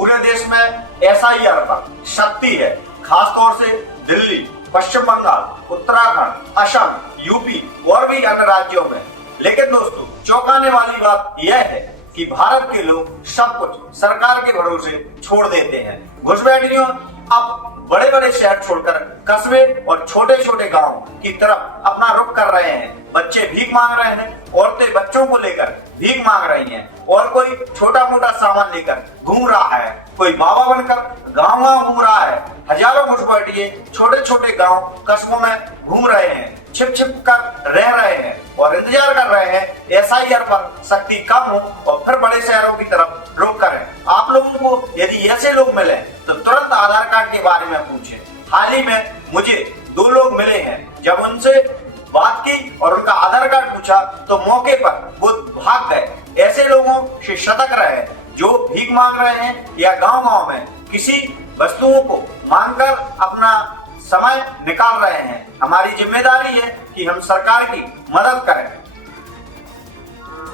पूरे देश में एसआईआर पर सख्ती है, खासतौर से दिल्ली, पश्चिम बंगाल, उत्तराखंड, असम, यूपी और भी अन्य राज्यों में। लेकिन दोस्तों, चौंकाने वाली बात यह है कि भारत के लोग सब कुछ सरकार के भरोसे छोड़ देते हैं। घुसपैठियों अब बड़े बड़े शहर छोड़कर कस्बे और छोटे छोटे गांव की तरफ अपना रुख कर रहे हैं। बच्चे भीख मांग रहे हैं, औरतें बच्चों को लेकर भीख मांग रही हैं और कोई छोटा मोटा सामान लेकर घूम रहा है, कोई बाबा बनकर गांव गांव घूम रहा है। हजारों घुसपैठिए छोटे छोटे गांव कस्बों में घूम रहे हैं, छिप छिप कर रह रहे हैं और इंतजार कर रहे हैं एसआईआर पर सख्ती कम हो और फिर बड़े शहरों की तरफ रुख करें। आप लोगों को यदि ऐसे लोग मिले तो तुरंत आधार कार्ड के बारे में पूछें। हाल ही में मुझे 2 लोग मिले हैं, जब उनसे बात की और उनका आधार कार्ड पूछा तो मौके पर वो भाग गए। ऐसे लोगों से सतर्क रहे जो भीख मांग रहे हैं या गांव गांव में किसी वस्तुओं को मांगकर अपना समय निकाल रहे हैं। हमारी जिम्मेदारी है कि हम सरकार की मदद करें,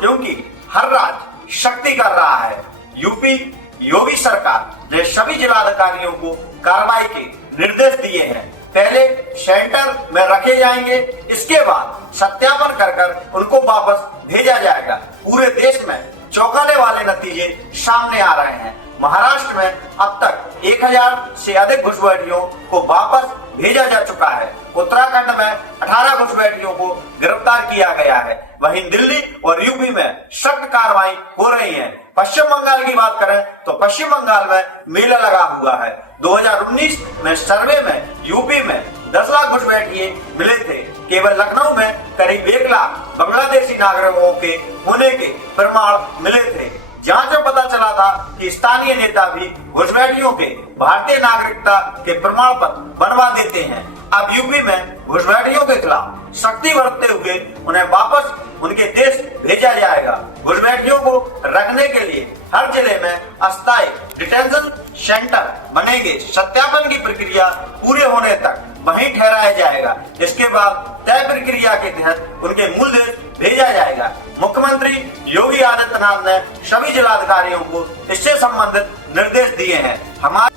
क्योंकि हर राज्य शक्ति कर रहा है। यूपी योगी सरकार ने सभी जिलाधिकारियों को कार्रवाई के निर्देश दिए हैं। पहले सेंटर में रखे जाएंगे, इसके बाद सत्यापन कर उनको वापस भेजा जाएगा। पूरे देश में चौंकाने वाले नतीजे सामने आ रहे हैं। महाराष्ट्र में अब तक 1000 से अधिक घुसपैठियों को वापस भेजा जा चुका है। उत्तराखंड में 18 घुसपैठियों को गिरफ्तार किया गया है। वहीं दिल्ली और यूपी में सख्त कार्रवाई हो रही है। पश्चिम बंगाल की बात करें तो पश्चिम बंगाल में मेला लगा हुआ है। 2019 में सर्वे में यूपी में 10 लाख घुसपैठिए मिले थे। केवल लखनऊ में करीब 1 लाख बांग्लादेशी नागरिकों के होने के प्रमाण मिले थे। जांच में पता चला था कि स्थानीय नेता भी घुसपैठियों के भारतीय नागरिकता के प्रमाण पत्र बनवा देते हैं। अब यूपी में घुसपैठियों के खिलाफ सख्ती बरतते हुए उन्हें वापस उनके देश भेजा जाएगा। घुसपैठियों को रखने के लिए हर जिले में अस्थायी डिटेंशन सेंटर बनेंगे। सत्यापन की प्रक्रिया पूरे होने तक वहीं ठहराया जाएगा। इसके बाद तय प्रक्रिया के तहत उनके मूल देश भेजा जाएगा। मुख्यमंत्री योगी आदित्यनाथ ने सभी जिलाधिकारियों को इससे संबंधित निर्देश दिए हैं। हमारे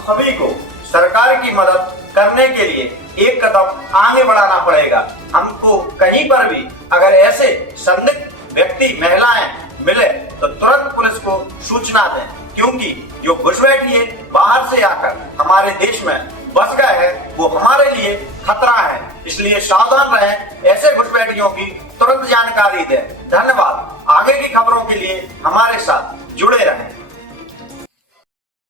सभी को सरकार की मदद करने के लिए एक कदम आगे बढ़ाना पड़ेगा। हमको कहीं पर भी अगर ऐसे संदिग्ध व्यक्ति, महिलाएं मिले तो तुरंत पुलिस को सूचना दें, क्योंकि जो घुसपैठिए बाहर से आकर हमारे देश में बस गए हैं वो हमारे लिए खतरा है। इसलिए सावधान रहें, ऐसे घुसपैठियों की तुरंत जानकारी दें। धन्यवाद। आगे की खबरों के लिए हमारे साथ जुड़े रहें।